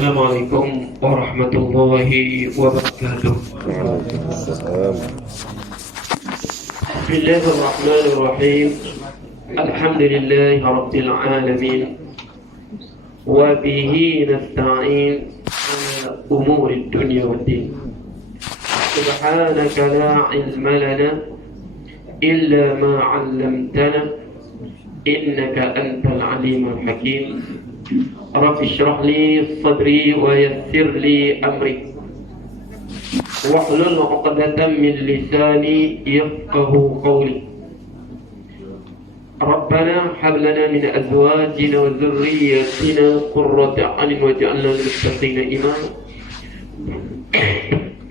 Assalamualaikum warahmatullahi wabarakatuh. Bismillahirrahmanirrahim. Alhamdulillahi rabbil alamin. Wa bihi nasta'in ala umuri dunya waddin. Subhanaka la ilma lana illa ma 'allamtana innaka antal alimul hakim. Rabbi shrah li sadri wa yassir li amri wahlul 'uqdatam min lisani yafqahu qawli. Rabbana hab lana min azwajina wa dhurriyyatina qurrata a'yun waj'alna lil muttaqina imama.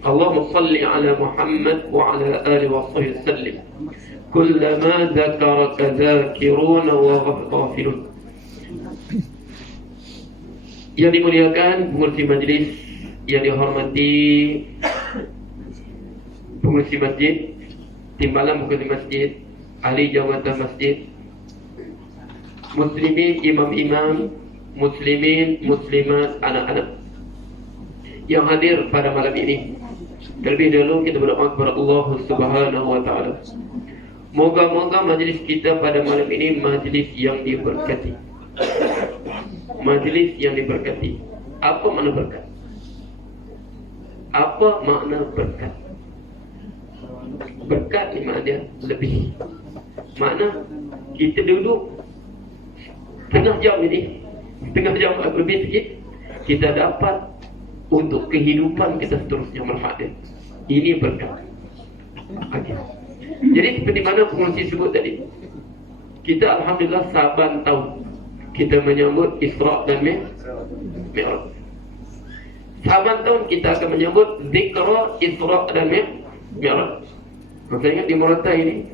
Allahumma salli ala Muhammad wa ala alihi wa sahbihi sallim. Kullama dzakaraka dzakiruna wa ghafilun. Yang dimuliakan pengurus majlis, yang dihormati pengurus masjid, timbalan pengurus masjid, ahli jawatan masjid, muslimin, imam-imam, muslimin, muslimat, anak-anak yang hadir pada malam ini. Terlebih dahulu kita berdoa kepada Allah Subhanahu wa taala. Moga-moga majlis kita pada malam ini majlis yang diberkati. Majlis yang diberkati. Apa makna berkat? Apa makna berkat? Berkat ni makna dia lebih. Makna kita duduk setengah jam ini, setengah jam lebih sikit, kita dapat untuk kehidupan kita seterusnya manfaat dia. Ini berkat. Okay. Jadi seperti mana pengurusi sebut tadi, kita alhamdulillah saban tahun kita menyambut Isra' dan Mi'raj. Saban tahun kita akan menyambut Zikra Isra' dan Mi'raj. Saya ingat di Morata ini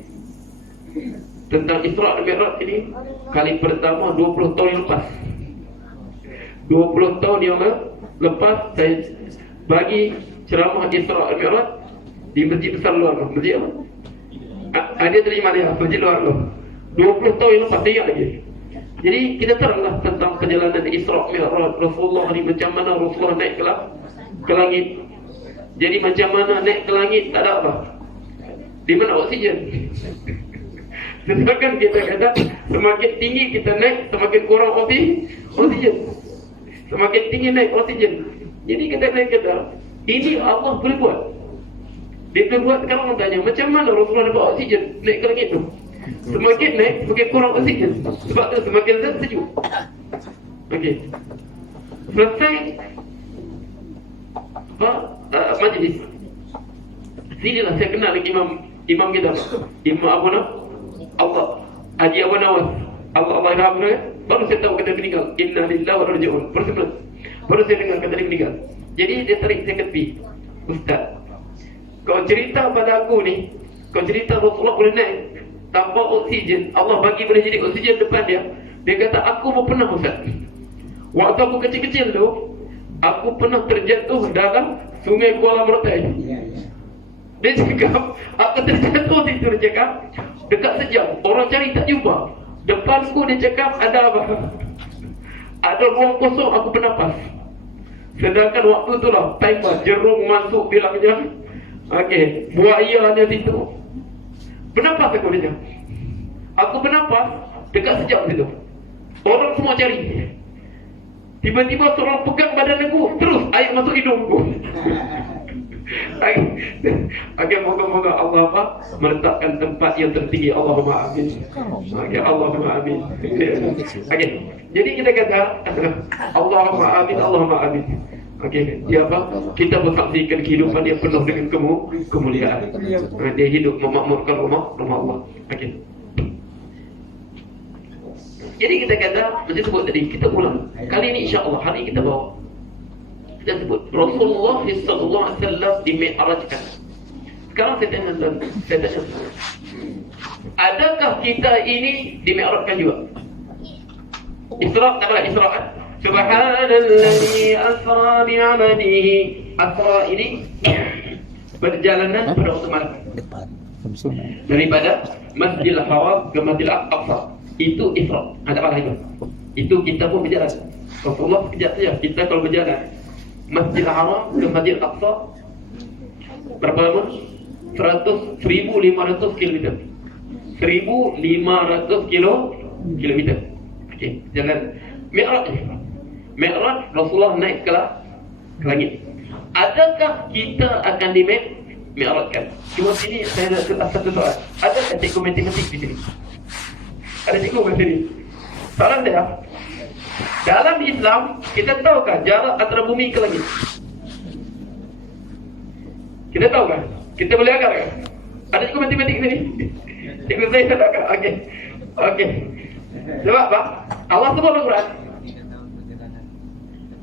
tentang Isra' dan Mi'raj ini kali pertama 20 tahun yang lepas. 20 tahun yang lepas saya bagi ceramah Isra' dan Mi'raj di masjid besar luar. Masjid apa? Ada terima dia, masjid luar tu. 20 tahun yang lepas, ingat lagi. Jadi kita teranglah tentang perjalanan Isra' Mi'raj Rasulullah ni, macam mana Rasulullah naik ke langit. Jadi macam mana naik ke langit tak ada apa? Di mana oksigen? Sedangkan kita kata semakin tinggi kita naik, semakin kurang oksigen. Semakin tinggi naik oksigen. Jadi kita kata ini Allah boleh buat. Dia boleh buat. Sekarang orang tanya macam mana Rasulullah dapat oksigen naik ke langit tu? Semakin naik, semakin kurang oksigen. Sebab tu semakin sejuk. Okey. Selesai majlis. Sinilah saya kenal lagi imam kita, Imam Abu Haji Abu Nawas. Allah rahmatkan. Baru saya tahu kata dia meninggal. Inna lillahi wa inna ilaihi raji'un. Baru saya dengar kata dia meninggal. Jadi dia tarik saya ke tepi. Ustaz, kau cerita pada aku ni, kau cerita Rasulullah boleh naik tanpa oksigen. Allah bagi boleh jadi oksigen depan dia. Dia kata aku pun pernah, Ustaz. Waktu aku kecil-kecil tu, aku pernah terjatuh dalam sungai Kuala Mertai. Dia cakap, aku terjatuh di situ. Dia cakap, dekat sejam, orang cari tak jumpa. Depanku dia cakap, ada apa? Ada ruang kosong, aku bernafas. Sedangkan waktu tu lah, timer, jerung masuk bilangnya. Okey, buaya ada situ. Bernafas aku dia. Aku bernafas dekat sejam situ. Orang semua cari. Tiba-tiba seorang pegang badan aku, terus air masuk hidungku. Okey, moga-moga Allah meletakkan tempat yang tertinggi. Allahumma amin. Okey, Allahumma amin. Okey. Jadi kita kata Allahumma amin, Allahumma amin. Okey, dia apa? Kita bersaksikan kehidupan dia penuh dengan kemuliaan. Dia hidup memakmurkan rumah Allah. Okey. Jadi kita kata, macam sebut tadi, kita ulang. Kali ini insya-Allah hari ini kita bawa. Kita sebut Rasulullah sallallahu alaihi wasallam dimi'rajkan. Sekarang saya tanya. Adakah kita ini dimi'rajkan juga? Isra' tak apa Isra'? Subhanalladzi asra bi'amalihi. Asra ini perjalanan pada waktu malam. Daripada Masjidil Haram ke Masjidil Aqsa. Itu Isra'. Ada apa lagi? Itu kita pun berjalan. Rasulullah sekejap saja. Kita kalau berjalan Masjidil Haram ke Masjidil Aqsa berapa lama? 1,500 kilometer. 1,500 kilometer. Okey, jalan Mi'raj. Mi'raj Rasulullah naik ke langit. Adakah kita akan Mi'rajkan? Cuma sini saya nak satu soal. Ada cikgu matematik di sini? Ada cikgu kat sini? Soalan dia, dalam Islam kita tahukah jarak antara bumi ke langit? Kita tahu kan? Kita boleh agak kan? Ada cikgu matematik sini? Cikgu saya tak agak. Okey. Okey. Sebab apa? Allah sebut dalam Quran.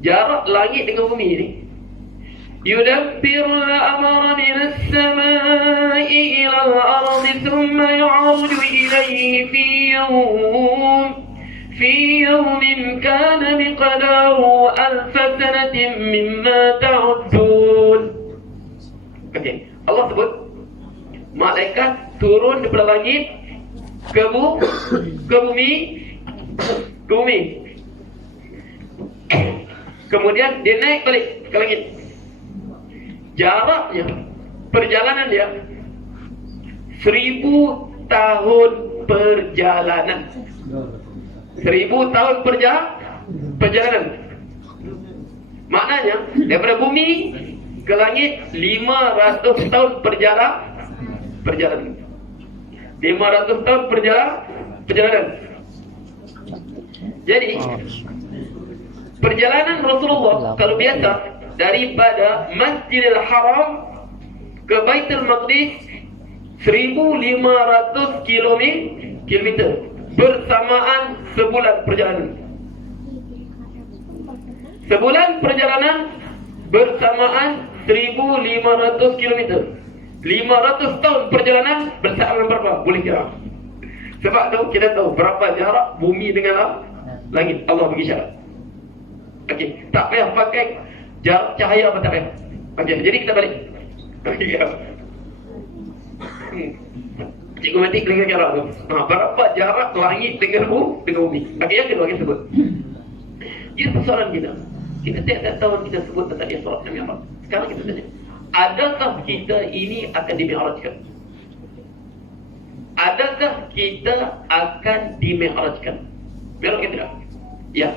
Jarak langit dengan bumi ini. Yudabbirul amra minas samai ila al-ardi thumma yu'arju ilayhi fi yawmin kana miqdaruhu alf sanatin mimma ta'uddun. Okey, Allah sebut malaikat turun daripada langit ke bumi. Kemudian dia naik balik ke langit. Jaraknya, perjalanan dia 1,000 tahun perjalanan. 1,000 tahun perjalanan. Maknanya daripada bumi ke langit 500 tahun perjalanan. 500 tahun perjalanan. Jadi perjalanan Rasulullah kalau biasa daripada Masjidil Haram ke Baitul Maqdis 1,500 kilometer bersamaan sebulan perjalanan. Sebulan perjalanan bersamaan 1,500 kilometer. 500 tahun perjalanan bersamaan berapa? Boleh kira. Sebab tu kita tahu berapa jarak bumi dengan langit. Allah bagi syarat. Okey, tak payah pakai jarak cahaya apa tak payah. Okey, jadi kita balik. Okey. Cikgu mati kena jarak tu. Berapa jarak langit dengan bumi? Okey, yang kedua kita sebut. Ia persoalan kita. Kita tiap-tiap tahun kita sebut tentang Isra dan Mi'raj. Sekarang kita tanya, adakah kita ini akan dimi'rajkan? Adakah kita akan dimi'rajkan? Betul ke tidak? Ya.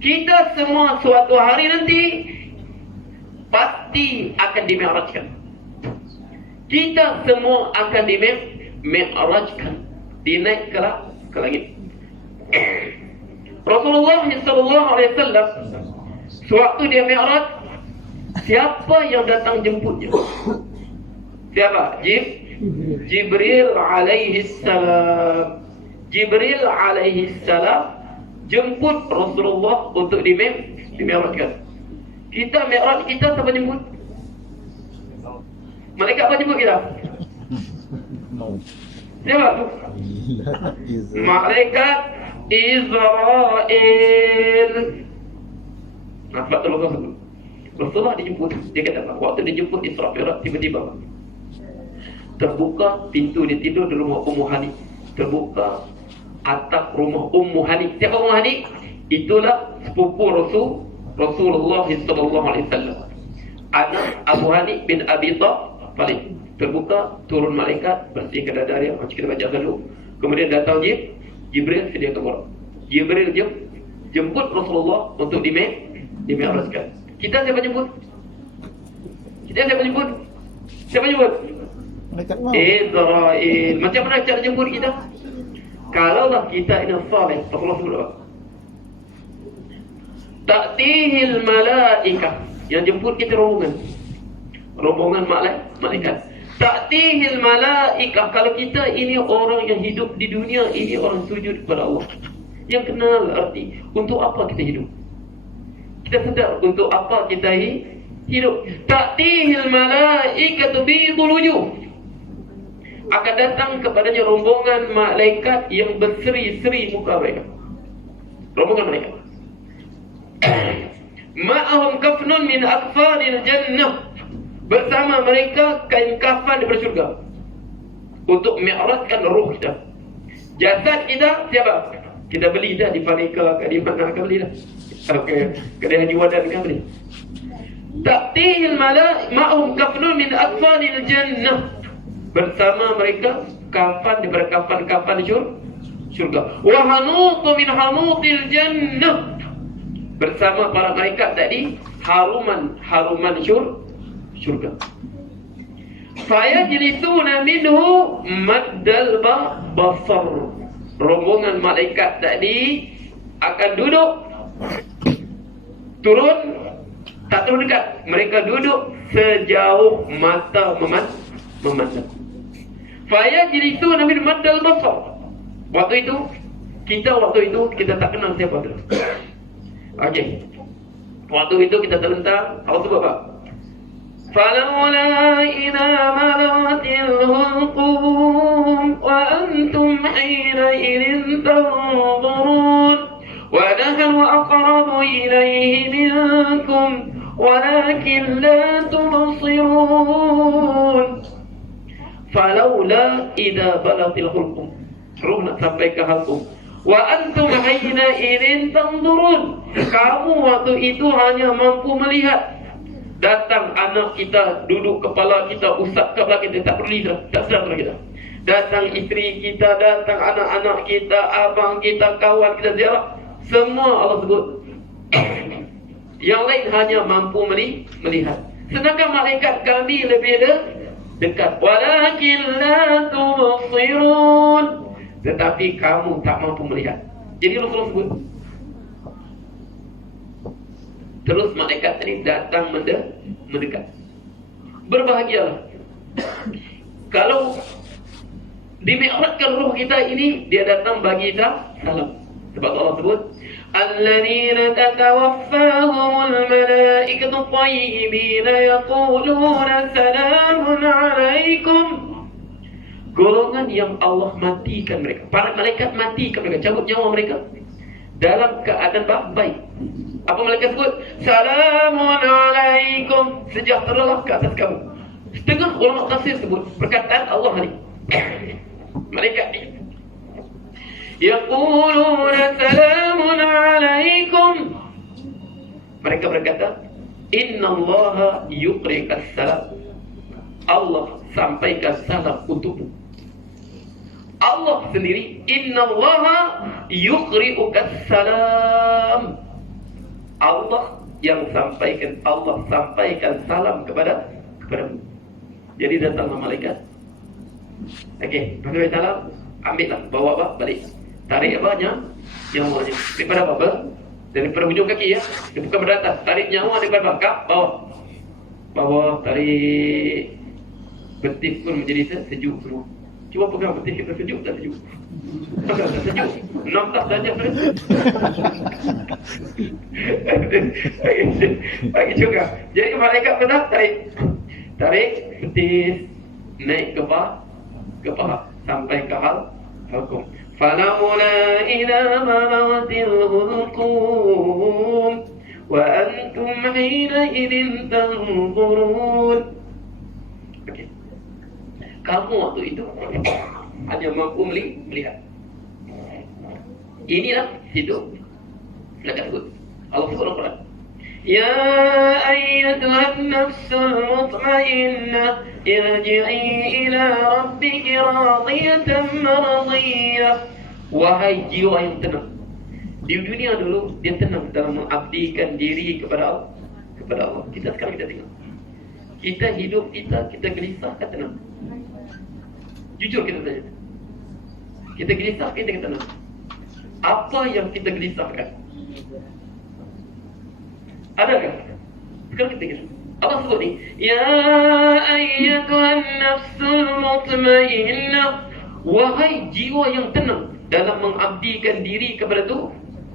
Kita semua suatu hari nanti pasti akan dimi'rajkan. Kita semua akan dimi'rajkan, dinaik ke langit. Rasulullah SAW sewaktu dia mi'raj, siapa yang datang jemputnya? Siapa? Jibril alaihi salam. Jibril alaihi salam jemput Rasulullah untuk dimi'rajkan. Kita mi'raj, kita siapa jemput? Malaikat apa jemput kita? Siapa tu? Malaikat Israel. Sebab tu Rasulullah dijemput. Dia kata apa? Waktu dijemput Isra Mi'raj, tiba-tiba terbuka pintu, dia tidur di rumah Ummu Hani. Terbuka atap rumah Ummu Hani. Siapa Ummu Hani? Itulah sepupu Rasulullah SAW. Anak Abu Hani bin Abi Thalib. Terbuka, turun malaikat, bersihkan dada dia, macam kita baca dulu. Kemudian datang Jibril, sedia keluar. Jibril jemput Rasulullah untuk dimi'rajkan. Kita siapa jemput? Siapa jemput? Israel. Macam mana cara jemput kita? Kalaulah kita ini saleh, Rasulullah sebut apa? Ta'tihil malaikah. Yang jemput kita rombongan malaikat. Ta'tihil malaikah. Kalau kita ini orang yang hidup di dunia ini, orang sujud kepada Allah, yang kenal arti untuk apa kita hidup, kita sedar untuk apa kita hidup. Ta'tihil malaikatu bidul wujuh. Akan datang kepadanya rombongan malaikat yang berseri-seri muka mereka. Rombongan malaikat. Ma'ahum kafnun min akfanil jannah. Bersama mereka kain kafan daripada syurga, untuk mi'rajkan roh kita. Jasad kita siapa? Kita beli dah di Paneka, di mana kita beli dah. Okey, kedai Haji Wadan kan ni. Ta'tihil ma'hum kafnun min atfalil jannah. Bersama mereka kafan daripada kafan-kafan syurga. Wa hanutu min hanutil jannah. Bersama para malaikat tadi haruman syurga. Fayajlisuna minhu maddal basar. Rombongan malaikat tadi akan duduk, turun, tak turun dekat. Mereka duduk sejauh mata memandang. Fayajlisuna min maddal basar. Waktu itu kita tak kenal siapa tu. Okey. Waktu itu kita terlentang. Apa sebab apa? فلولا إذا بلغت الحلقوم وأنتم حينئذ تنظرون ونحن أقرب إليه منكم ولكن لا تبصرون فلولا إذا بلغت الحلقوم روحنا sampai ke halqum wa antum حينئذ تنظرون. Kamu waktu itu hanya mampu melihat. Datang anak kita, duduk kepala kita, usap kepala kita, tak peduli, tak sedar kita. Datang isteri kita, datang anak-anak kita, abang kita, kawan kita, ziarah. Semua Allah sebut. Yang lain hanya mampu melihat. Sedangkan malaikat kami lebih dekat. Walakin la tubsirun. Tetapi kamu tak mampu melihat. Jadi Rasulullah sebut. Terus malaikat tadi datang mendekat. Berbahagialah kalau dimi'rajkan ruh kita ini, dia datang bagi kita salam. Sebab Allah sebut alladzina tatawaffahumul malaikatu thayyibina yaquluna salamun alaikum. Golongan yang Allah matikan mereka, para malaikat matikan mereka, cabut nyawa mereka dalam keadaan baik. Apa malaikat sebut? Salamun alaikum, sejahteralah ke atas kamu. Setengah ulama tafsir sebut perkataan Allah ni. Malaikat ni yaquluna salamun alaikum. Mereka berkata, innallaha yuqri'ukas salam. Allah sampaikan salam untukmu. Allah sendiri, innallaha yuqri'ukas salam. Allah yang sampaikan salam kepadamu. Jadi datanglah malaikat. Okey, bagi salam, ambillah, bawa balik. Tarik nyawanya. Daripada apa? Daripada hujung kaki ya. Dia bukan beratas. Tarik nyawa daripada kap bawah, tarik. Betis pun menjadi sejuk semua. Cuba pegang betis kita, sejuk tak sejuk? Tak sejuk. 16 darjah pada. Bagi juga. Jadi malaikat pernah tarik betis naik ke paha sampai ke halqum. Falaula idza balaghatil hulqum wa antum hina idin tanzurun. Okey. Kamu waktu itu hanya mampu melihat. Inilah hidup. Mereka sebut. Allah sebut dalam Quran. Ya ayyatuhan nafsul mutmainnah irji'i ila rabbiki radiyatan maradiyah. Wahai jiwa yang tenang. Di dunia dulu dia tenang dalam mengabdikan diri kepada Allah. Kita sekarang kita tengok. Kita hidup kita gelisah kan tenang. Jujur kita tanya. Kita gelisah kita tenang. Apa yang kita gelisahkan? Adakah? Sekarang kita gelisah. Allah sebut ni, ya ayyatuhan nafsul mutmainnah. Wahai jiwa yang tenang dalam mengabdikan diri kepada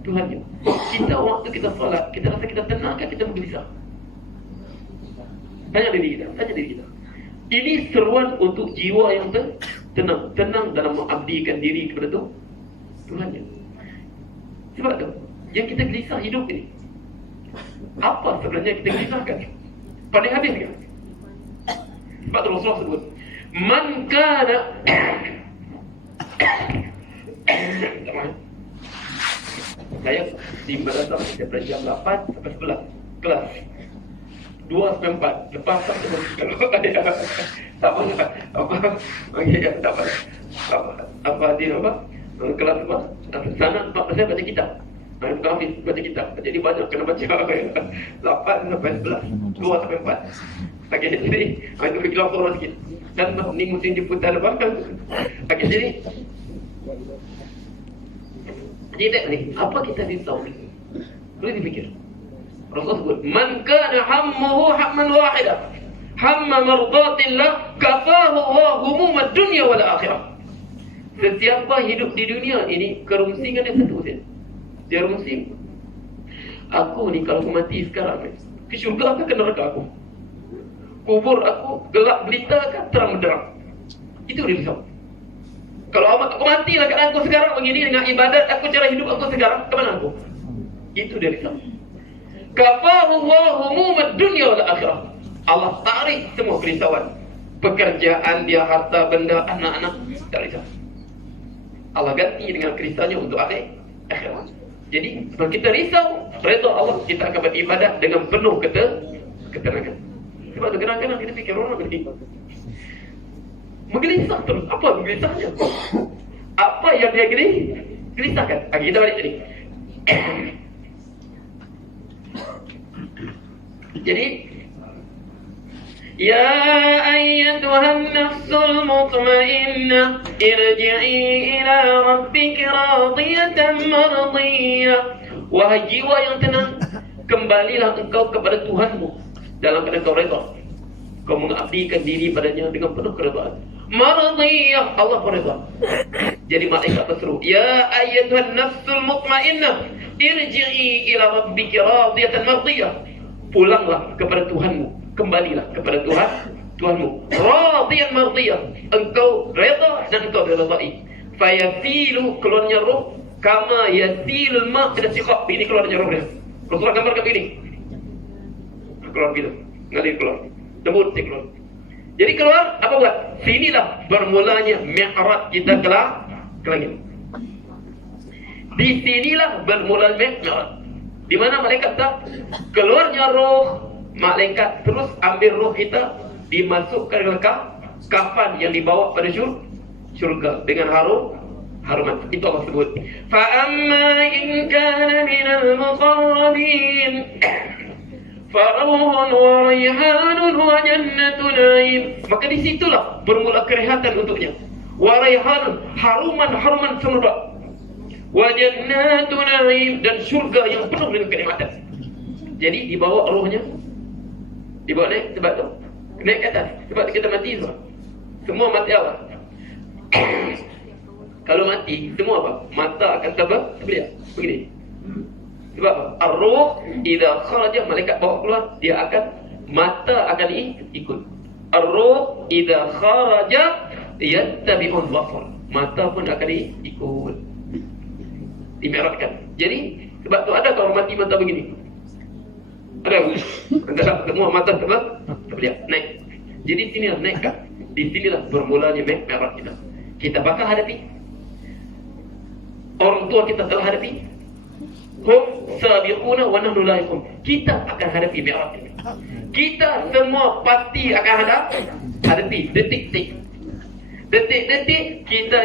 Tuhannya. Kita waktu kita solat, kita rasa kita tenang kan, kita bergelisah. Tanya diri kita. Ini seruan untuk jiwa yang tenang dalam mengabdikan diri kepada Tuhannya. Sebab tu, yang kita gelisah hidup ini, apa sebenarnya kita gelisahkan? Pada habis kan? Sebab tu Rasulullah sebut, man kana Saya di madrasah saya jam 8 sampai 11 kelas 2 sampai 4 lepas sampai kalau ada apa okey tak apa dia apa kelas apa sana saya baca kitab. Bukan Hafiz, baca kitab. Jadi banyak kena baca 8 sampai 11 2 sampai 4. Okey, jadi itu fikir orang sikit. Dan ni mesti diputar lepas kan. Okey, jadi ni apa kita risau ni? Perlu dipikir. Rasul sebut, "Man kana hammuhu hamman wahida, hamma mardatillah, kafahu Allah humum ad-dunya wal akhirah." Sesiapa hidup di dunia ini kerungsingan dia satu saja. Dia rungsing. Aku ni kalau mati sekarang, ke syurga ke neraka aku? Kubur aku gelap gelita ke terang benderang? Itu dia risau. Kalau aku matilah keadaan aku sekarang begini dengan ibadat aku, cara hidup aku sekarang, ke mana aku? Itu dia risau. Kafahu humum ad-dunya wal akhirah. Allah tarik semua kerisauan. Pekerjaan dia, harta benda, anak-anak, tak risau. Allah ganti dengan kerisauannya untuk akhirat. Jadi kalau kita risau, redha Allah, kita akan beribadat dengan penuh ketenangan. Sebab tu kadang-kadang kita fikir orang begini, menggelisah terus. Apa gelisahnya? Apa yang dia gelisahkan? Kita balik tadi. Jadi, ya ayyatuhan nafsul mutmainnah, irji'i ila rabbika radiyatan mardiyah. Wahai jiwa yang tenang, kembalilah engkau kepada Tuhanmu dalam keadaan kau redha. Kau mengabdikan diri padanya dengan penuh keredaan. Mardiyah, Allah pun redha. Jadi malaikat berseru, ya ayyatuhan nafsul mutmainnah, irji'i ila rabbika radiyatan mardiyah. Pulanglah kepada Tuhanmu, kembalilah kepada Tuhanmu. Radiyan mardiyah, engkau redha dan engkau diredai. Fayasilu, keluarnya roh, kama yasilul ma' ila siqaq. Ini keluarnya roh dia. Rasulullah gambarkan begini. Keluar gitu, ngalir keluar, debut keluar. Jadi keluar, apa buat? Sinilah bermulanya mi'raj kita ke langit. Di sinilah bermula mi'raj. Di mana malaikat tak keluarnya roh, malaikat terus ambil roh kita, dimasukkan ke kafan yang dibawa pada syurga dengan haruman. Itu Allah sebut. Fa amma in kana minal muqarrabin faruhun wa rayhanun wa jannatu na'im. Maka di situlah bermula kerehatan untuknya. Wa rayhanun, haruman semurda. Wa jannatu na'im, dan syurga yang penuh dengan kenikmatan. Jadi dibawa rohnya, dibawa naik, sebab tu naik ke atas, sebab kita mati semua mati apa? Kalau mati semua apa? Mata akan terbelah begini. Sebab apa? Ar-ruh idza kharaja, malaikat bawa keluar, dia akan, mata akan ikut. Ar-ruh idza kharaja yattabi'ul basar, mata pun akan ikut, dimerahkan. Jadi sebab tu ada kalau mati mata begini, ada semua mata terbelah naik. Jadi sinilah naikkan, di sinilah bermulanya merah kita. Kita bakal hadapi, orang tua kita telah hadapi, hum sabiquna wa nahnu lahiqun. Kita akan hadapi mi'raj ini. Kita semua pasti akan hadapi detik-detik kita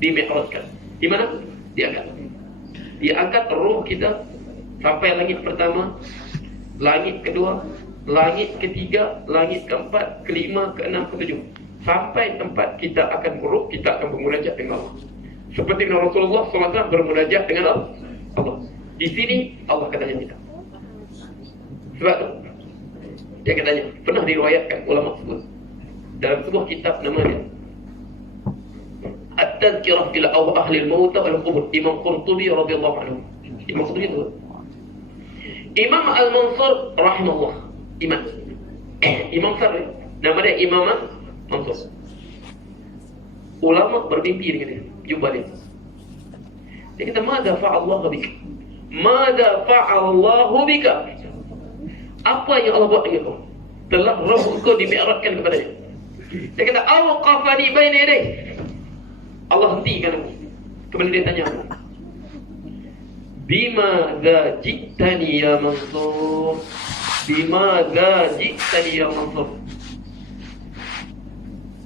di-mi'rajkan. Di mana? Diangkat roh kita sampai langit pertama, langit kedua, langit ketiga, langit keempat, kelima, keenam, ketujuh. Sampai tempat kita akan roh kita akan bermunajat dengan Allah. Seperti Rasulullah SAW bermunajat dengan Allah. Di sini Allah katanya kita. Sebab tu dia katanya pernah diriwayatkan ulama sebut dalam sebuah kitab namanya At-Tazkirah ila ahli al-maut wal qubur, Imam Qurtubi radhiyallahu anhu. Imam Qurtubi itu Imam Al-Mansur rahimahullah. Imam Sari, nama dia Imam Mansur. Ulama bermimpi dengan dia, jumpa dia. Dia kata, "Mada fa'allahu bika? Mada fa'allahu bika?" Apa yang Allah buat dengan kau? Telah roh engkau dimi'rajkan kepadanya. Dia kata, "Awqafani baina yadayhi." Allah hentikan aku. Kemudian dia tanya aku, Bimadza ji'tani ya Mansur. Bimadza ji'tani ya Mansur.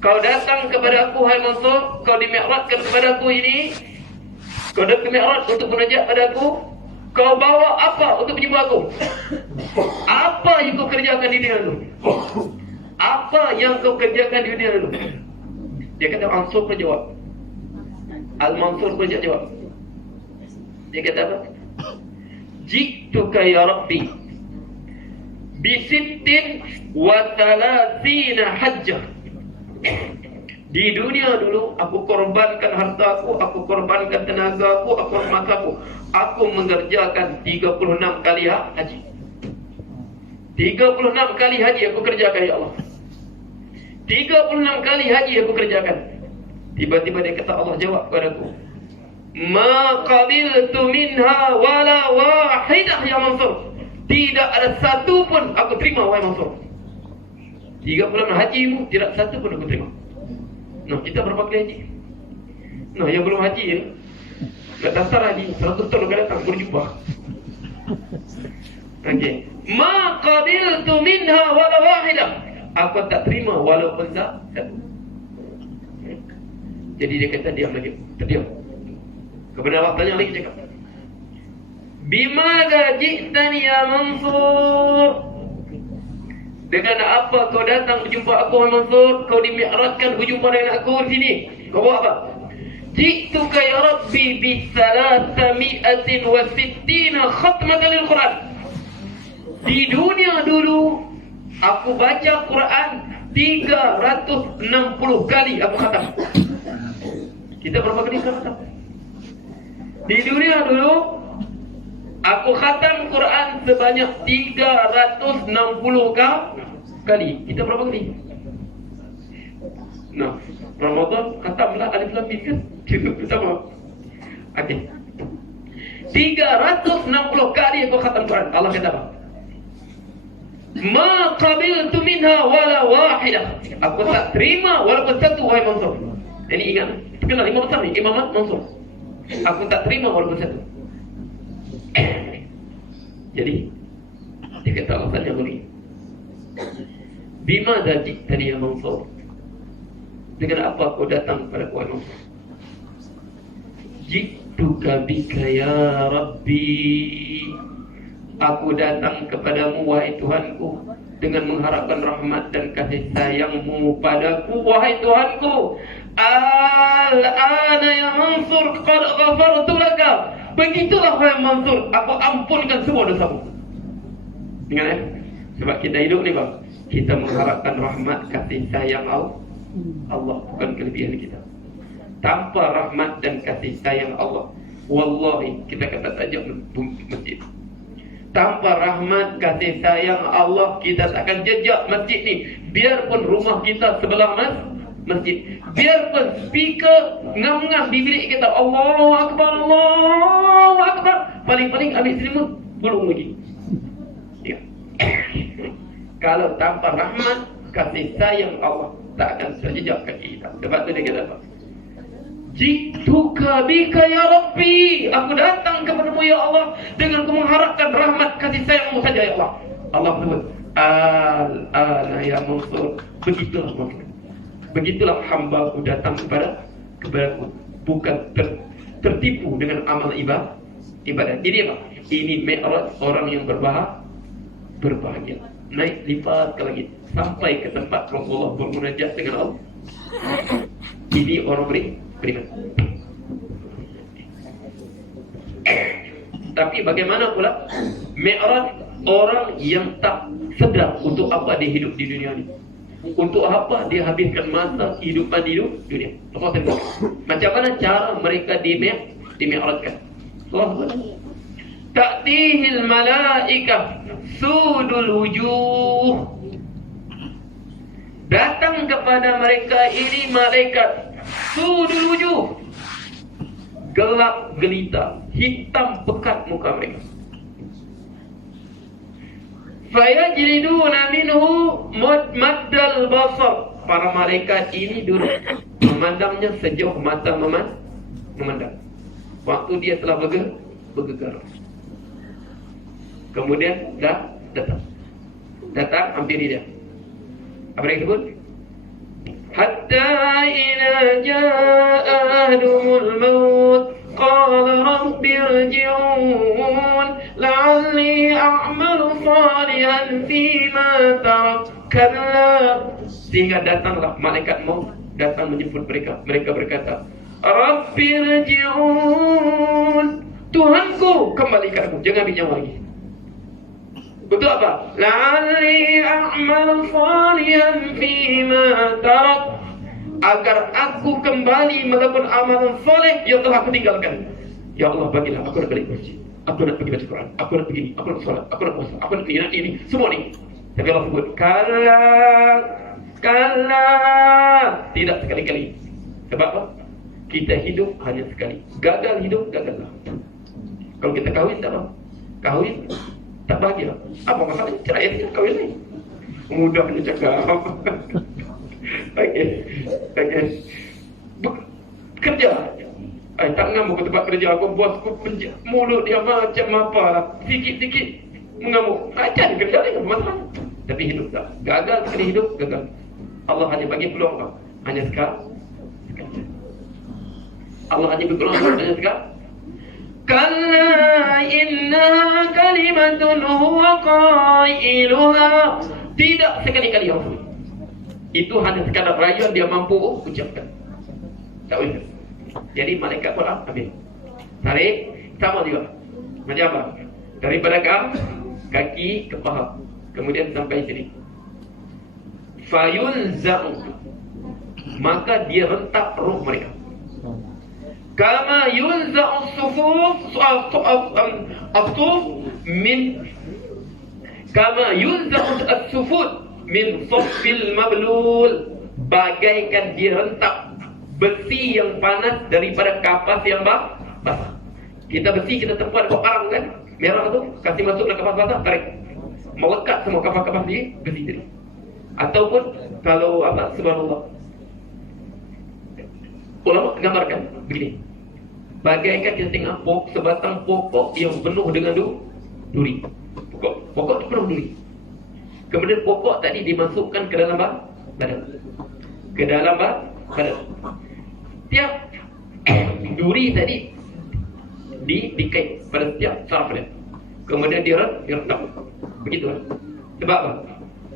Kau datang kepada aku, hai Mansur. Kau dimi'rajkan kepada aku ini. Kau datang ke mi'raj untuk munajat pada aku. Kau bawa apa untuk menyembah aku? Apa yang kau kerjakan di dunia dulu? Apa yang kau kerjakan di dunia dulu? Dia kata, Mansur pun jawab. Al-Mansur pun jawab. Dia kata apa? Ji'tuka ya Rabbi bisittin wa thalathina hajjah. Di dunia dulu aku korbankan hartaku, aku korbankan tenagaku, aku korbankan makaku. Aku mengerjakan 36 kali haji. 36 kali haji aku kerjakan ya Allah. 36 kali haji aku kerjakan. Tiba-tiba dia kata, Allah jawab padaku, ma qabiltu minha wala wahidah ya Mansur. Tidak ada satu pun aku terima wahai Mansur. 36 hajimu tidak satu pun aku terima. Nah, kita berapa kali haji? Nah, yang belum haji ni dah daftar haji 100 tahun akan datang berjumpa. Okey. Ma qabiltu minha wala wahidah. Aku tak terima walaupun satu. Jadi dia kata diam lagi, terdiam. Kemudian Allah tanya lagi, cakap, Bimadza ji'tani ya Mansur. Dengan apa kau datang berjumpa aku, Mansur? Kau dimi'rajkan berjumpa dengan aku di sini. Kau buat apa? Ji'tuka ya Rabbi bi 360 khatmatan lil Quran. Di dunia dulu aku baca Quran 360 kali aku khatam. Kita berapa kali khatam? Di dunia dulu aku khatam Quran sebanyak 360 kali. Kita berapa kali? Nah, Ramadan khatamlah alif lam mim kan? Kita bersama. Okey. 360 kali aku khatam Quran. Allah kata apa? Ma qabiltu minha wala wahidah. Aku tak terima walaupun satu, wahai Mansur. Ini ingat, kenal imam besar ni, Imam Mansur. Aku tak terima walaupun satu. Jadi dia kata, Allah tanya lagi, Bimadza ji'tani ya Mansur. Dengan apa kau datang kepada aku, Mansur? Ji'tuka bika ya Rabbi. Aku datang kepadamu, wahai Tuhanku, dengan mengharapkan rahmat dan kasih sayangmu padaku, wahai Tuhanku. Al-ana ya Mansur qad ghafartu laka. Begitulah wahai Mansur, aku ampunkan semua dosamu. Ingat ya? Sebab kita hidup ni bang, kita mengharapkan rahmat kasih sayang Allah, bukan kelebihan kita. Tanpa rahmat dan kasih sayang Allah, wallahi kita kata tajak masjid. Tanpa rahmat kasih sayang Allah, kita takkan jejak masjid ni. Biarpun rumah kita sebelah masjid, biarpun speaker ngam-ngam di bilik kita, Allahu Akbar, Allahu Akbar, paling-paling ambil selimut belum lagi ya. Kalau tanpa rahmat kasih sayang Allah, tak akan terjejak kaki kita. Sebab tu dia kata apa? Ji'tuka bika ya Rabbi. Aku datang kepadamu ya Allah dengan aku mengharapkan rahmat kasih sayangmu saja ya Allah. Allah sebut, Al-ana ya Mansur. Begitulah Mansur. Begitulah hamba aku datang kepadaku. Bukan tertipu dengan amal ibadah. Jadi apa? Ini mi'raj orang yang berbahagia. Naik lipat ke langit sampai ke tempat Rasulullah bermunajat dengan Allah. Ini orang beriman. Tapi bagaimana pula mi'raj orang yang tak sedar untuk apa dia hidup di dunia ini, untuk apa dia habiskan masa kehidupan di dunia. Macam mana cara mereka dimi'rajkan? Ta'tihil malaikah sudul wujuh. Datang kepada mereka ini malaikat sudul wujuh, gelap gelita, hitam pekat muka mereka. Fayajriduna minhu maddal basar. Para malaikat ini duduk memandangnya sejauh mata memandang. Waktu dia telah bergegar. Kemudian datang hampiri dia. Apa yang disebut? Hatta idza jaa ahdumul maut qala rabbi irji'un la'alli a'malu salihan fima tarak kalla. Sehingga datanglah malaikat maut, datang menjemput mereka. Mereka berkata, Rabbi irji'un, Tuhanku, kembalikan aku, jangan ambil nyawa lagi. Betul apa? La'alli a'mal salihan fima tarak, agar aku kembali melakukan amalan soleh yang telah aku tinggalkan. Ya Allah, bagilah aku nak balik masjid, aku nak pergi baca Quran, aku nak begini, aku nak solat, aku nak puasa, aku nak ini, semua ni. Tapi Allah sebut, kalla, tidak sekali-kali. Sebab apa? Kita hidup hanya sekali. Gagal hidup, gagallah. Kalau kita kahwin, tak apa. Kahwin tak bahagia. Apa masalahnya? Cerai aja kahwin ni. Mudahnya cakap. Okey. Kerja. Tak ngamuk ke tempat kerja aku, bosku mulut dia macam apa lah. Sikit-sikit mengamuk. Ajar kerja ni, apa masalah? Tapi hidup tak. Gagal sekali hidup, gagal. Allah hanya bagi peluang apa? Hanya sekali. Allah hanya bagi peluang hanya sekali. Kalla innaha kalimatun huwa qailuha. Tidak sekali-kali yang sulit. Itu hanya sekadar rayuan dia mampu ucapkan. Tak boleh. Jadi malaikat pun ambil. Tarik, sama juga. Macam apa? Daripada kaki ke paha. Kemudian sampai sini. Fayunza'u, maka dia rentak roh mereka. Kama yunza'u sufuf min kama yunza'u as-sufut min saffil mablul, bagaikan direntak besi yang panas daripada kapas yang basah. Kita besi kita tempat kok arang kan, merah tu kasih masuk dalam kapas basah, tarik, melekat semua kapas-kapas di besi tadi. Ataupun kalau apa, subhanallah, ulama gambarkan begini, bagaikan kita tengok sebatang pokok yang penuh dengan duri. Pokok itu penuh duri. Kemudian pokok tadi dimasukkan ke dalam badan. Ke dalam badan. Tiap duri tadi dikait pada setiap saraf dia. Kemudian diretam. Begitu kan? Sebab apa?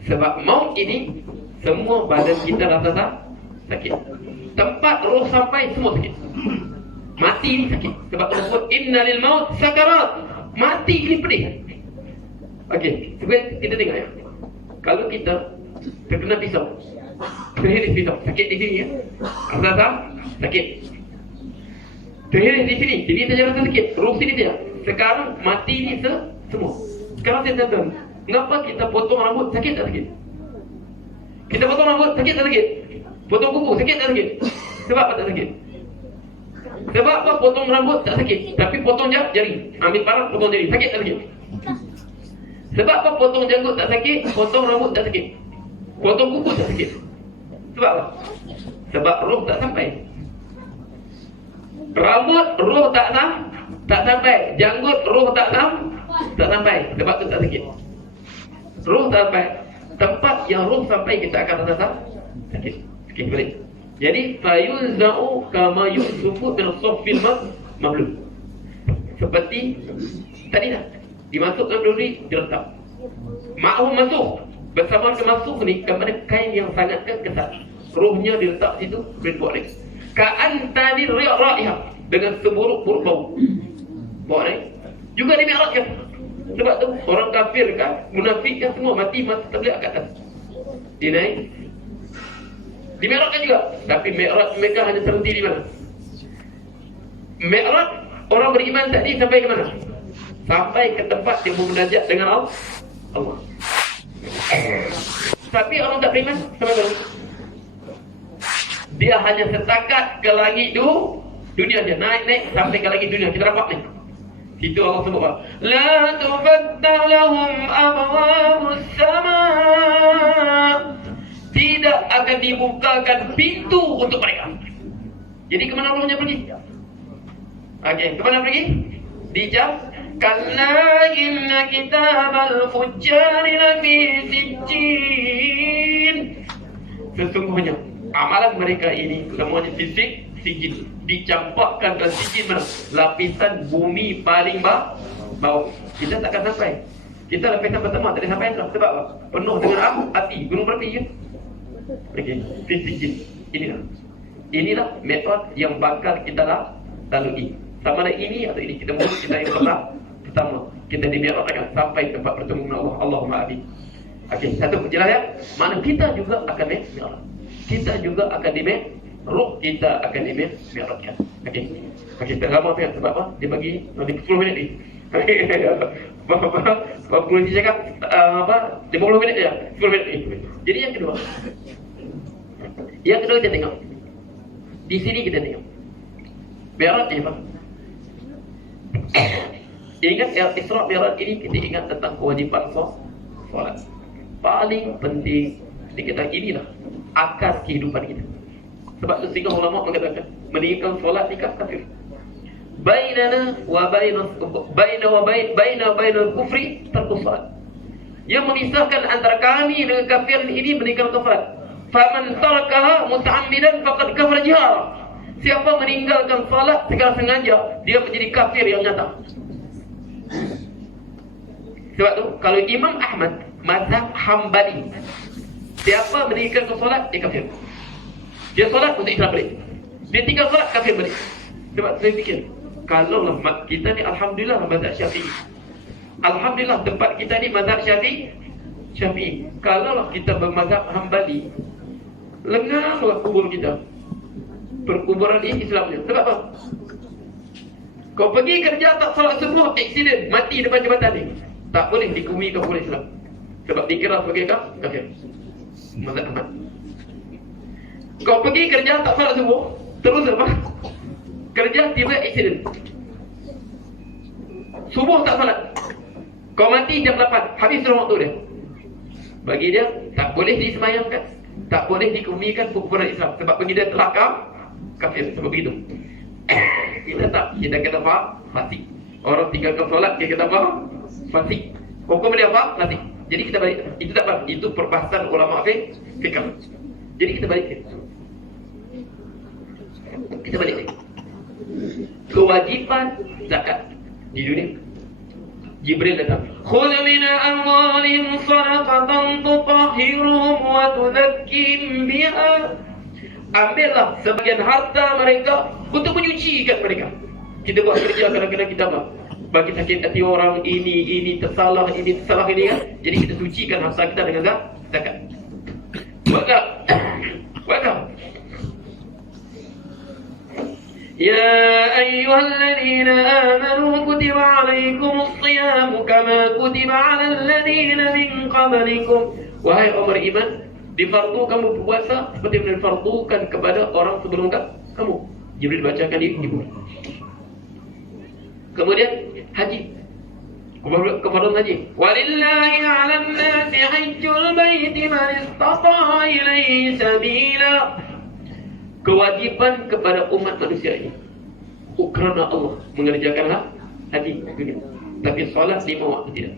Sebab maut ini semua badan kita rasa sakit. Tempat roh sampai semua sakit. Mati ini sakit. Sebab Allah sebut innalil maut sakarat. Mati ini pedih. Okey, sebenarnya kita tengok ya. Kalau kita terkena pisau, terhiris pisau, sakit di sini ya. Rasa sakit. Terhiris di sini, jadi saja rasa sakit. Roh sini saja. Sekarang mati ini semua. Sekarang saya tanya, mengapa kita potong rambut sakit tak sakit? Kita potong rambut sakit tak sakit? Potong kuku sakit tak sakit? Sebab apa tak sakit? Sebab apa potong rambut tak sakit, tapi potong jari, ambil parang potong jari, sakit tak sakit? Sebab apa potong janggut tak sakit, potong rambut tak sakit, potong kuku tak sakit? Sebab apa? Sebab roh tak sampai. Rambut roh tak sampai, janggut roh tak sampai, sebab tu tak sakit. Roh tak sampai. Tempat yang roh sampai kita akan rasa sakit. Sikit balik. Jadi fayunza'u kama yusufu min saffil mablul. Seperti tadi dah dimasukkan duri, diletak. Ma'hum masuk. Bersama dengan masuk ni kepada kain yang sangat ketat. Rohnya diletak situ, berbuat lagi. Ka'antani ri'ra'ihah, dengan seburuk-buruk bau. Bawa naik. Juga di Mi'raj kan. Sebab tu orang kafir kan, munafik kan, semua mati terbelah kat atas. Dia naik. Di Mi'raj kan juga. Tapi Mi'raj mereka hanya terhenti di mana? Mi'raj orang beriman tadi sampai ke mana? Sampai ke tempat yang bermunajat dengan Allah. Tapi orang tak beriman sampai mana? Dia hanya setakat ke langit dunia dia, naik sampai ke langit dunia. Kita dapat ni. Itu Allah sebut apa? La tufattah lahum abwabus sama'. Tidak akan dibukakan pintu untuk mereka. Jadi kemana rohnya pergi? Okey, kemana pergi? dijam. Kalla inna kitabal fujjari lafi sijjin. Sesungguhnya amalan mereka ini semuanya fisik sijil, dicampakkan ke sijil, lapisan bumi paling bawah. Kita takkan sampai. Kita lapisan pertama tak ada sampai. Sebab apa? Penuh dengan api, gunung berapi ya. Okey, sijil. Inilah metod yang bakal kita lalui. Sama ada ini atau ini, kita mesti kita yang pertama kita dimi'rajkan sampai tempat bertemu dengan Allah. Allahumma amin. Okey, satu jelas ya. Mana kita juga akan mi'raj. Kita juga akan ruh kita akan dimi'rajkan. Okey. Okey, tak lama apa sebab apa? Dia bagi 10 minit ni. Berapa polisi cakap 50 minit je. 10 minit ni. Jadi yang kedua kita tengok. Di sini kita tengok. Mi'raj ni apa? Ingat Isra Mi'raj ini kita ingat tentang kewajipan solat. Paling penting kita inilah akar kehidupan kita. Sebab itu sehingga ulama mengatakan meninggalkan solat ni kafir. Bainana wa bainal kufri tarkus salat. Yang memisahkan antara kami dengan kafir ini meninggalkan salat. Faman tarakaha muta'ammidan faqad kafara jahara. Siapa meninggalkan salat secara sengaja, dia menjadi kafir yang nyata. Sebab tu kalau Imam Ahmad mazhab Hambali, siapa meninggalkan solat dia kafir. Dia solat untuk Islam balik, dia tinggal solat kafir balik. Sebab saya fikir kalau lah kita ni alhamdulillah mazhab Syafi'i, alhamdulillah tempat kita ni mazhab Syafi'i. Kalau lah kita bermazhab Hambali, lengahlah kubur kita, perkuburan Islamnya. Sebab apa? Kau pergi kerja tak solat subuh, aksiden, mati depan jabatan ni, tak boleh dikumikan oleh Islam. Sebab dikira sebagai kafir. Mazhab Ahmad. Kau pergi kerja tak solat subuh, terus apa? Kerja tiba aksiden, subuh tak solat, kau mati jam 8, habis waktu dia. Bagi dia tak boleh disemayamkan, tak boleh dikumikan perkuburan Islam. Sebab bagi dia telah kafir. Sebab begitu kita kata fasik. Orang tinggalkan solat dia kata fasik. Hukum dia fasik. Jadi kita balik, itu tak apa, itu perbahasan ulama fiqh. Jadi kita balik kewajiban zakat di dunia. Jibril datang, khudh min amwalihim sadaqatan tutahhiruhum wa tuzakkihim biha. Ambillah sebagian harta mereka untuk menyucikan mereka. Kita buat kerja kadang-kadang kita bagi sakit hati orang, ini tersalah ini kan. Jadi kita sucikan harta kita dengan zakat. Maka يا أيها الذين آمنوا كتب عليكم الصيام كما كتب على الذين من قبلكم. Wahai orang beriman, difardukan berpuasa seperti yang difardukan kepada orang sebelum kamu. Jibril bacakan di bumi. Kemudian haji, kefarduan haji. Walillahi 'alan nasi hajjul baiti man istata'a ilaihi sabila. Kewajiban kepada umat manusia ini, kerana Allah mengerjakanlah haji. Tapi solat 5 waktu tidak.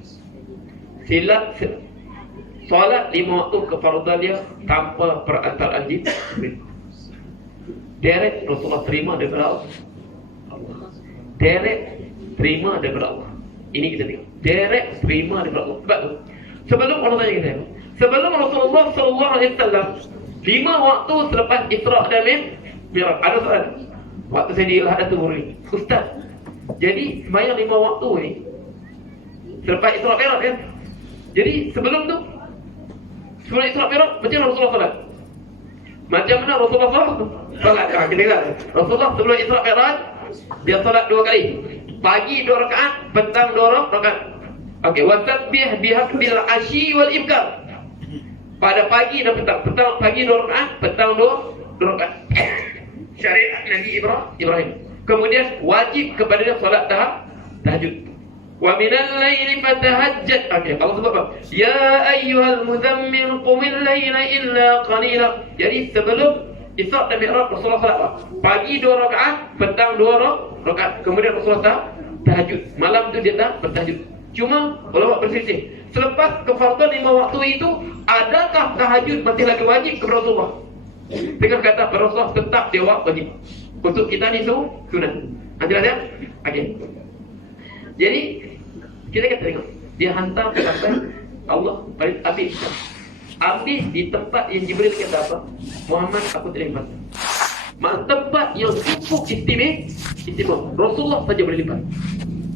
Solat 5 waktu kefarduan dia tanpa perantaraan Jibril. Direct Rasulullah terima daripada Allah. Direct terima daripada Allah. Ini kita tengok. Direct terima daripada Allah. Sebab tu sebelum Allah tanya kita, sebelum Rasulullah SAW 5 waktu selepas Isra dan Mi'raj, ada soalan. Waktu saya di Hadatul Murni, Ustaz, jadi sembahyang 5 waktu ni selepas Isra Mi'raj kan? Jadi sebelum tu, sebelum Isra Mi'raj, macam mana Rasulullah solat? Macam mana Rasulullah solat? Kita lihat Rasulullah sebelum Isra Mi'raj, dia solat 2 kali. Pagi 2 rakaat, petang 2 rakaat. Okey, wasabbih bihaqbil asyi wal ibkar. Pada pagi dan petang pagi 2 rakaat, petang 2 rakaat. Syariat Nabi Ibrahim. Kemudian wajib kepada dia solat tahajud. Wa minal laili fatahajjat. Okey, Allah sebut apa? Ya ayyuhal muzammil qumil laila illa qalila. Jadi sebelum Isra dan Mi'raj Rasulullah solat apa? Pagi 2 rakaat, petang 2 rakaat. Kemudian Rasulullah tahajud. Malam tu dia tak bertahajud. Cuma ulama berselisih. Selepas kefarduan 5 waktu itu, adakah tahajud masih lagi wajib kepada Rasulullah? Dengan kata Rasulullah tetap dia wajib. Untuk kita ni tu sunat. Jelas ya? Okey. Jadi kita kata tengok, dia hantar sampai Allah habis. Habis di tempat yang Jibril kata apa? Muhammad, aku terlibat. Tempat yang cukup istimewa. Rasulullah saja boleh lipat.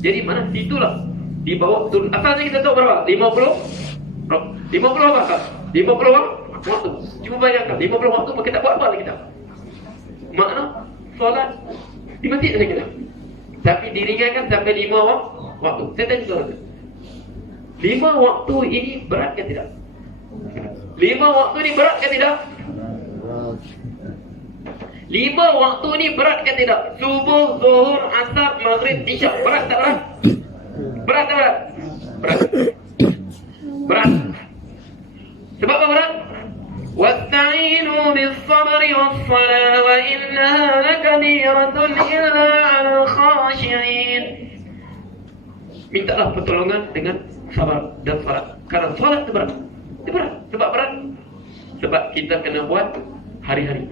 Jadi mana situlah dibawa turun. Asalnya kita tahu berapa? 50 apa? 50 waktu. Cuba bayangkan 50 waktu kita buat apa lagi kita? Makna solat di masjid saja kita. Tapi diringankan sampai 5 waktu. Saya tanya soalan. 5 waktu ini berat ke tidak? 5 waktu ini berat ke tidak? 5 waktu ini berat ke tidak? Subuh, zuhur, asar, maghrib, isyak. Berat tak berat? Berat tak berat? Berat. Berat. Sebab apa berat? Wasta'inu bis-sabri was-salah wa innaha lakabiratun illa 'alal khashi'in. Mintalah pertolongan dengan sabar dan salat. Karena salat itu berat. Itu berat. Sebab berat? Sebab kita kena buat hari-hari.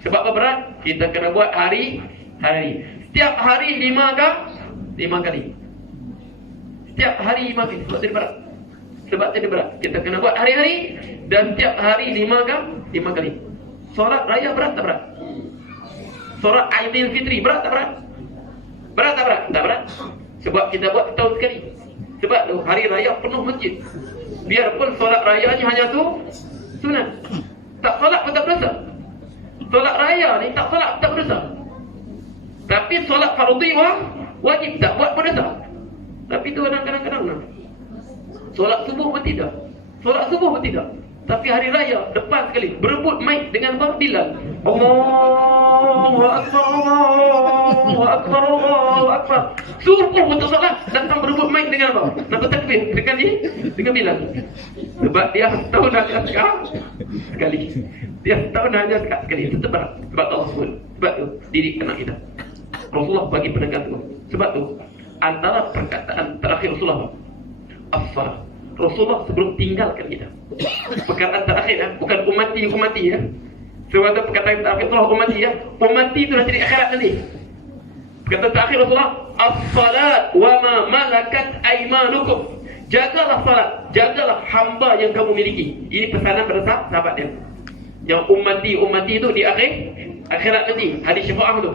Sebab apa berat? Kita kena buat hari-hari. Setiap hari 5 kali. Setiap hari 5 kali. Sebab itu berat. Sebab itu berat. Kita kena buat hari-hari. Dan setiap hari 5 kali. Solat raya berat tak berat? Solat Aidil Fitri berat tak berat? Berat tak berat? Tak berat. Sebab kita buat setahun sekali. Sebab tu hari raya penuh masjid. Biarpun solat rayanya hanya tu sunat. Tak solat pun tak berdosa. Solat raya ni tak solat tak berdosa. Tapi solat fardhi wajib tak buat berdosa. Tapi tu kadang-kadang solat subuh pun tidak. Solat subuh pun tidak. Tapi hari raya depan sekali berebut mic dengan Bilal. Allahu Akbar, Allahu Akbar, Allahu Akbar. Subuh pun tak solat, datang berebut mic dengan apa? Nak bertakbir dengan ni, dengan Bilal. Sebab dia setahun hanya sekali. Dia setahun hanya sekali. Itu berat. Sebab Allah sebut. Sebab tu didik anak kita. Rasulullah bagi penegasan tu. Sebab tu antara perkataan terakhir Rasulullah as-salat. Rasulullah sebelum tinggalkan kita. Perkataan terakhir bukan umati ya. Sebab perkataan terakhir Rasulullah umati ya. Umati itu nanti di akhirat nanti. Perkataan terakhir Rasulullah as-salat wa ma malakat aymanukum. Jagalah salat, jagalah hamba yang kamu miliki. Ini pesanan pada sahabat dia. Yang umati itu di akhirat nanti, hadis syafaat tu.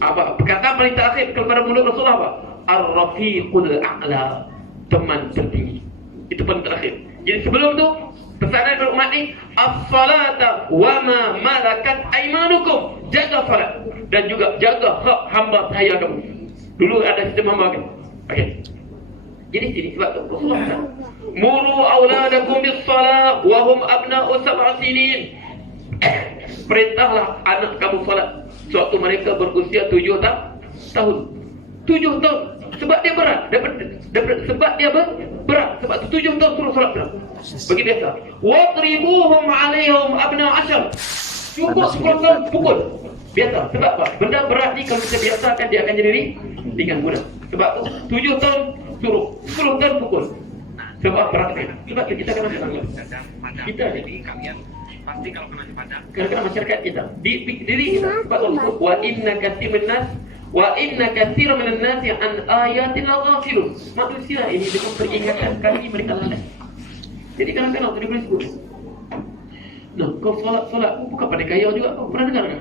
Apa perkataan paling terakhir kepada mulut Rasulullah apa? Ar-rafiqul a'la, teman tertinggi. Itu paling terakhir. Jadi sebelum tu pesanan kepada umat ni as-salata wa ma malakat aymanukum. Jaga salat dan juga jaga hak hamba saya kamu. Dulu ada sistem hamba kan. Okey. Jadi sini sebab tu Rasulullah kata, muru auladakum bis-salah wa hum abna'u sab'a sinin. Perintahlah anak kamu salat sewaktu mereka berusia 7 tahun. 7 tahun. Sebab dia berat. Sebab dia berat. Sebab tu 7 tahun suruh salat berat. Bagi biasa. Wadribuhum 'alaihim abna' 10. Cukup 10 tahun pukul. Biasa. Sebab apa? Benda berat ni kalau kita biasakan dia akan jadi ringan mudah. Sebab tu 7 tahun suruh, 10 tahun pukul. Sebab berat kan? Sebab kita kena menang. Kita jadi kalian pasti kalau kena padang. Kadang-kadang masyarakat kita diri kita sebab Allah wa inna katsiran minan nasi an ayatin laghafilun. Manusia ini dengan peringatan kami mereka lalai. Jadi kadang-kadang tu dia boleh sebut. Nah, kau solat pun bukan pandai kaya juga. Kau pernah dengar kan?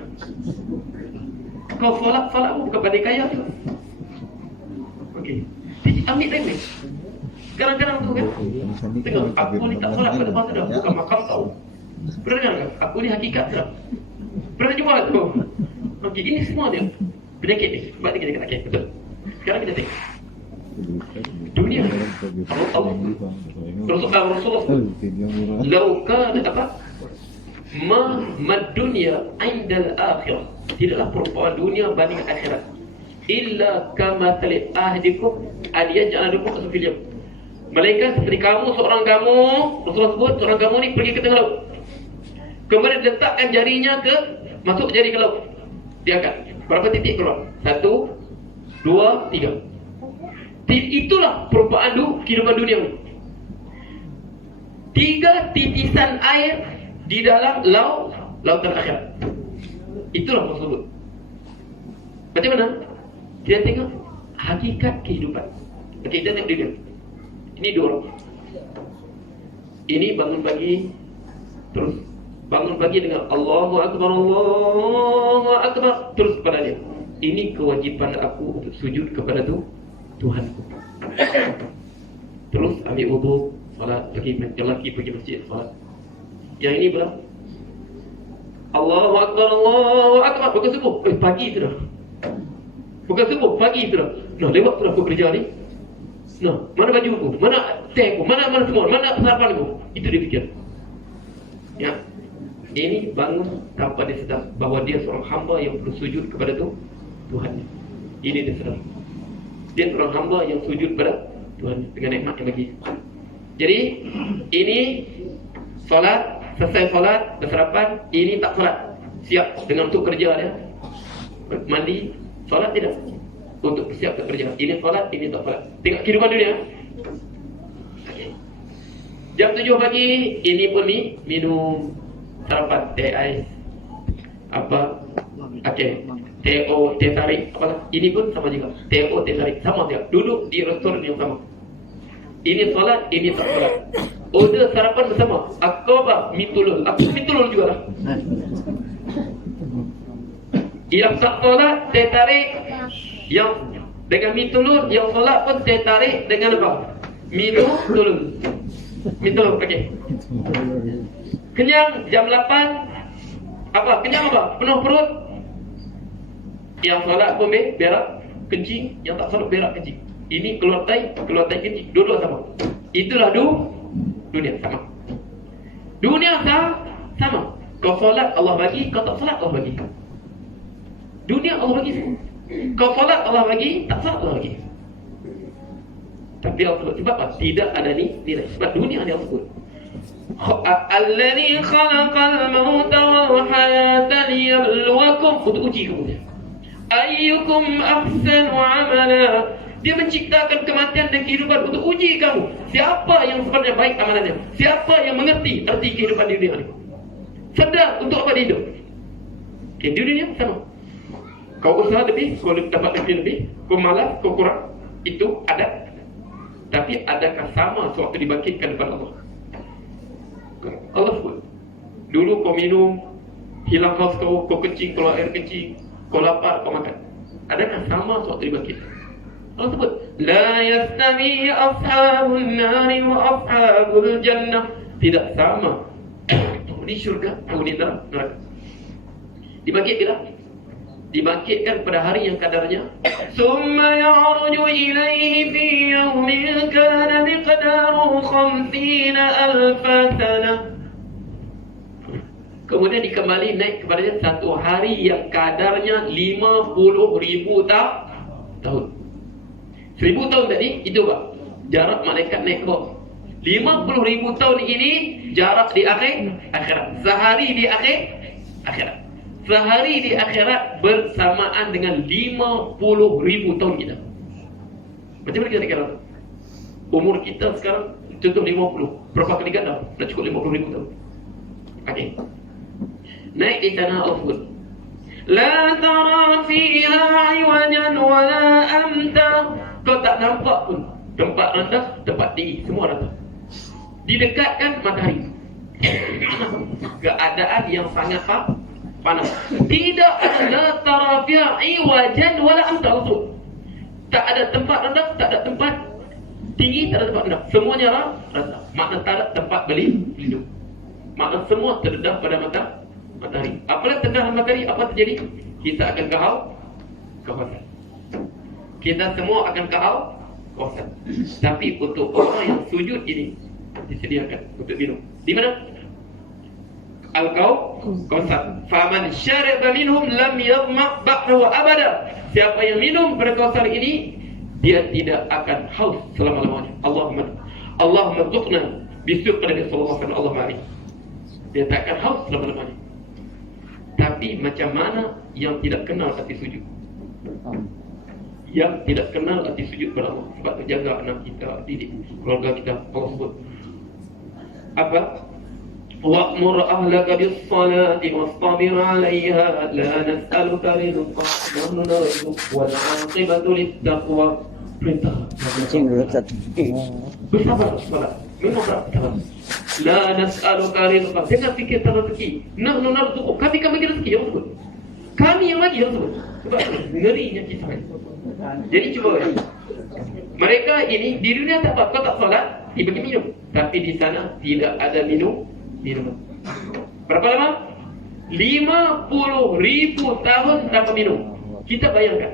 Kau solat pun bukan pandai kaya juga. Okey. Jadi ambil remeh. Kadang-kadang tu kan, tengok aku ni tak solat pada masa dah. Bukan makam tau. Pernah dengar kan? Aku ni hakikat dah. Pernah jumpa tu? Okey, ini semua dia penyakit ni. Sebab ni kita kata okay, betul. Sekarang kita tengok dunia. Rasulullah lau kana apa? Mad dunia indal akhirah. Tidaklah perumpamaan dunia banding akhirat. Illa kama talib ahdikum aliyaj'alakum asfil jam. Malaikat seperti kamu, seorang kamu, Rasulullah sebut seorang kamu ni pergi ke tengah laut. Kemudian letakkan jarinya masuk jari ke laut. Dia akan berapa titik keluar? 1, 2, 2, 3. Itulah perumpamaan kehidupan dunia. 3 titisan air di dalam lautan akhirat. Itulah maksud. Macam mana? Kita tengok hakikat kehidupan. Okey, kita tengok dia. Ini 2 orang. Ini bangun pagi, terus bangun pagi dengan Allahu Akbar, Allahu Akbar, terus kepada dia. Ini kewajipan aku untuk sujud kepada Tuhanku. Terus ambil wudu, salat, lelaki pergi masjid, salat. Yang ini pula Allahu Akbar, Allahu Akbar, bukan subuh, pagi tu dah. Bukan subuh, pagi tu dah. Nah, lewat tu dah aku kerja ni. Nah, mana baju aku, mana teh aku, mana semua, mana sarapan aku. Itu dia fikir. Ya. Ini bangun tanpa dia sedar bahawa dia seorang hamba yang perlu sujud kepada Tuhan. Ini dia sedar. Dia seorang hamba yang sujud kepada Tuhan dengan nikmat yang bagi. Jadi, ini solat, selesai solat, bersarapan, ini tak solat. Siap dengan untuk kerja dia. Mandi, solat tidak. Untuk bersiap untuk kerja. Ini solat, ini tak solat. Tengok kehidupan dunia. Jam 7 pagi, ini pun minum sarapan, teh ais, apa, teh tarik, apa? Ini pun sama juga. Teh tarik, sama juga. Duduk di restoran yang sama. Ini solat, ini tak solat. Order sarapan bersama. Akobah, mitulul. Aku mitulul juga lah. Yang tak solat, teh tarik. Yang dengan mitulul, yang solat pun teh tarik dengan apa? Mitulul. Mitulul, okey. Kenyang jam 8. Apa? Kenyang apa? Penuh perut. Yang solat pun berak kencing, yang tak solat berak kencing. Ini keluar tai kencing. Dua-dua sama. Itulah dunia sama. Dunia sama. Kau solat Allah bagi, kau tak solat Allah bagi. Dunia Allah bagi semua. Kau solat Allah bagi, tak solat Allah bagi. Tapi Allah sebab apa? Tidak ada nilai. Sebab dunia dia sebut. Alladhi khalaqal mauta wal hayata liyabluwakum, untuk uji kamu. Ayyukum ahsanu amala. Dia menciptakan kematian dan kehidupan untuk uji kamu. Siapa yang sebenarnya baik amalannya? Siapa yang mengerti arti kehidupan di dunia ini? Sedar untuk apa dia hidup? Okay, di dunia sama. Kau usaha lebih, kau dapat lebih, kau malas, kau kurang. Itu ada. Tapi adakah sama sewaktu dibangkitkan depan Allah? Allah sebut, dulu kau minum, hilang haus kau kencing, keluar air kencing, kau lapar, kau makan. Adakah sama sewaktu dibangkitkan? Allah sebut, la yastawi ashabun nari wa ashabul jannah. Tidak sama di syurga, di neraka. Dibangkitkan pada hari yang kadarnya. Summa ya'ruju ilaihi fi yawmin kana miqdaruhu 50,000 sanah. Kemudian dikembali naik kepadanya satu hari yang kadarnya 50,000 tahun. 1000 tahun tadi, itu Pak, jarak malaikat naik ke bawah. 50,000 tahun ini jarak di akhirat. Sehari di akhirat. Sehari di akhirat bersamaan dengan 50,000 tahun kita. Macam mana kita kira? Umur kita sekarang contoh 50. Berapa kali ganda? Dah cukup 50,000 tahun. Okey. Naik di tanah al-Fud. La tara fiha 'iwajan wala amta. Kau tak nampak pun tempat rendah, tempat tinggi, semua rata. Didekatkan matahari. Keadaan yang sangat panas. Tidak ada tarafiya iwajan wala amta. Tak ada tempat rendah, tak ada tempat tinggi, tak ada tempat rendah. Semuanya rata. Makna tak ada tempat berlindung. Makna semua terdedah pada matahari. Apabila terdedah matahari, apa terjadi? Kita akan kehausan. Kita semua akan kehausan. Tapi untuk orang yang sujud ini disediakan untuk minum. Di mana? Al-Kautsar. Faman syariba minhum lam yadhma ba'dahu abada. Siapa yang minum pada Kautsar ini, dia tidak akan haus selama-lamanya. Allahumma tuqna bisuqri sallallahu alaihi. Dia tak akan haus selama-lamanya. Tapi macam mana yang tidak kenal arti sujud? yang tidak kenal arti sujud pada Allah. Sebab itu jaga anak kita, didik keluarga kita. Allah sebut apa? Wa'mur ahlaka bis-salati wastabir 'alaiha la nas'aluka rizqan nahnu narzuquka wal 'aqibatu lit-taqwa. Perintah Kencing dulu Ustaz. bersabar salat. Memang sabar. La nas'aluka rizqan. Jangan fikir tentang rezeki. Nahnu narzuquka. Kami bagi rezeki ya Allah. Kami yang bagi ya Allah. Sebab ngerinya kisah ini. Jadi cuba mereka ini di dunia tak apa, kau tak solat, dibagi minum. Tapi di sana tidak ada minum. Berapa lama? 50,000 tahun tanpa minum. Kita bayangkan,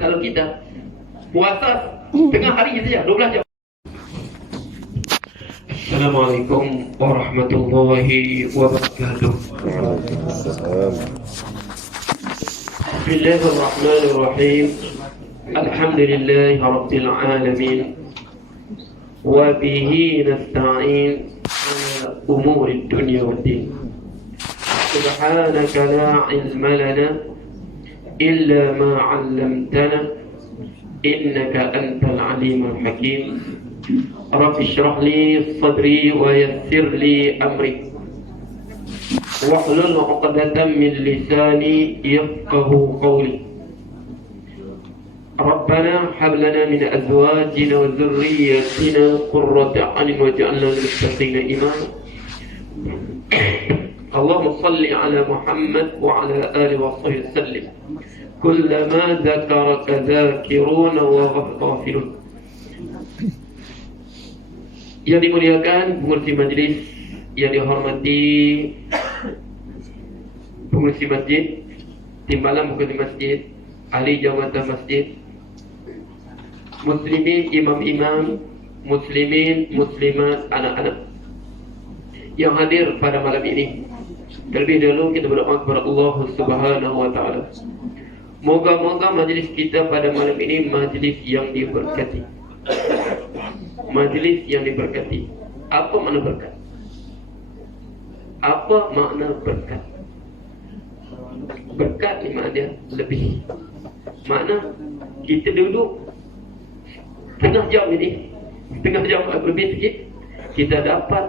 kalau kita puasa tengah hari saja 12 jam. Assalamualaikum warahmatullahi wabarakatuh. Bismillahirrahmanirrahim. Alhamdulillahi rabbil alamin. Wa bihi nasta'in ala umuri dunya waddin. Subhanaka la ilma lana illa ma 'allamtana innaka antal alimul hakim. Rabbi shrah li sadri wa yassir li amri wahlul 'uqdatam min lisani yafqahu qawli. ربنا هب لنا من أزواجنا وذرياتنا قرة أعين واجعلنا للمتقين إماما. اللهم صل على محمد وعلى آله وصحبه وسلم. كلما ذكرك ذاكرون وغافلون. Yang dimuliakan pengurus majlis, yang dihormati pengurus masjid, timbalan pengurus masjid, ahli jawatan masjid, muslimin, imam-imam, muslimin, muslimat, anak-anak yang hadir pada malam ini. Terlebih dahulu kita berdoa kepada Allah Subhanahu wa taala. Moga-moga majlis kita pada malam ini majlis yang diberkati. Majlis yang diberkati. Apa makna berkat? Apa makna berkat? Berkat ni makna lebih. Makna kita duduk setengah jam ini, setengah jam lebih sikit, kita dapat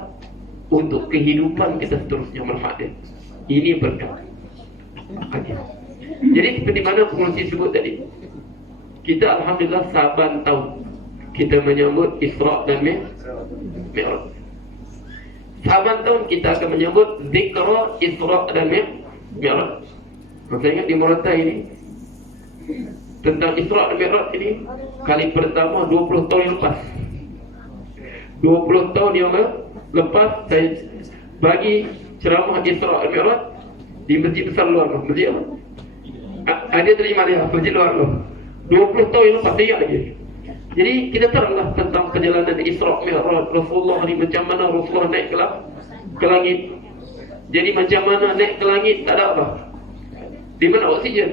untuk kehidupan kita seterusnya manfaat. Ini berkat. Okay. Jadi seperti mana pengurusi sebut tadi, kita alhamdulillah saban tahun kita menyambut Isra dan Mi'raj. Saban tahun kita akan menyambut Zikra Isra dan Mi'raj. Saya ingat di Murata ini tentang Isra dan Mi'raj ini kali pertama 20 tahun yang lepas. 20 tahun yang lepas saya bagi ceramah Isra dan Mi'raj di masjid besar luar. Masjid apa? Ada terima dia masjid luar tu. 20 tahun yang lepas saya lagi. Jadi kita teranglah tentang perjalanan Isra Mi'raj Rasulullah ni, macam mana Rasulullah naik ke langit. Jadi macam mana naik ke langit tak ada apa. Di mana oksigen?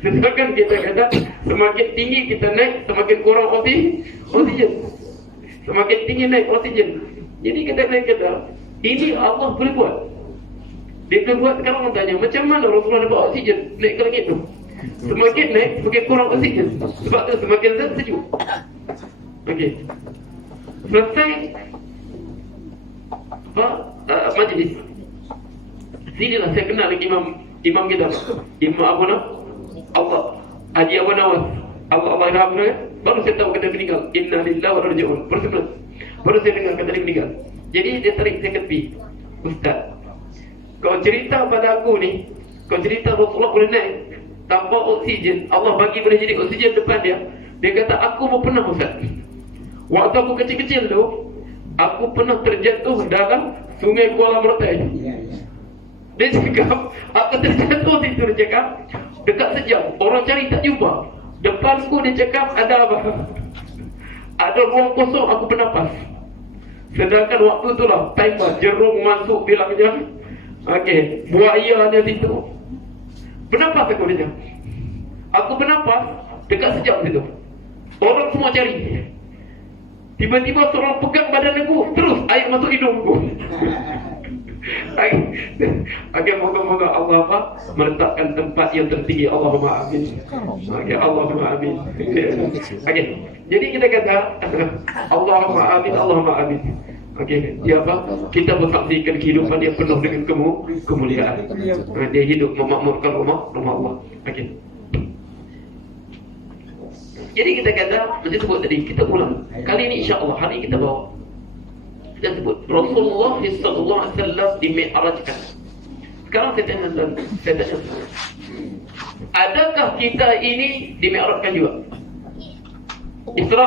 Sedangkan kita kata semakin tinggi kita naik, semakin kurang oksigen. Semakin tinggi naik oksigen. Jadi kita kata ini Allah boleh buat. Dia boleh buat. Sekarang orang tanya macam mana Rasulullah dapat oksigen naik ke langit tu? Semakin naik, semakin kurang oksigen. Sebab tu semakin sejuk. Okey. Selesai majlis. Sinilah saya kenal imam kita, Imam Abu Allah Haji Abu Nawas, Allah rahmatnya. Baru saya tahu kata meninggal. Inna lillahi wa inna ilaihi raji'un. Baru saya dengar kata dia meninggal. Jadi dia tarik saya ke tepi. Ustaz, kau cerita pada aku ni, kau cerita Rasulullah boleh naik tanpa oksigen. Allah bagi boleh jadi oksigen depan dia. Dia kata aku pun pernah Ustaz. Waktu aku kecil-kecil tu, aku pernah terjatuh dalam sungai Kuala Mertai. Dia cakap, aku terjatuh situ. Dia cakap, dekat sejam, orang cari tak jumpa. Depanku dia cakap, ada apa? Ada ruang kosong, aku bernafas. Sedangkan waktu itulah timer, jerung masuk bilangnya. Okey, buaya ada situ. Bernafas aku dia. Aku bernafas dekat sejam situ. Orang semua cari. Tiba-tiba seorang pegang badan aku, terus air masuk hidungku. Okey, moga-moga Allah apa? Meletakkan tempat yang tertinggi. Allahumma amin. Okey, Allahumma amin. Okey. Jadi kita kata Allahumma amin, Allahumma amin. Okey, dia apa? Kita bersaksikan kehidupan dia penuh dengan kemuliaan. Dia hidup memakmurkan rumah Allah. Okey. Jadi kita kata, macam sebut tadi, kita ulang. Kali ini insya-Allah hari kita bawa. Kita sebut Rasulullah sallallahu alaihi wasallam dimi'rajkan. Sekarang saya tanya. Adakah kita ini dimi'rajkan juga? Isra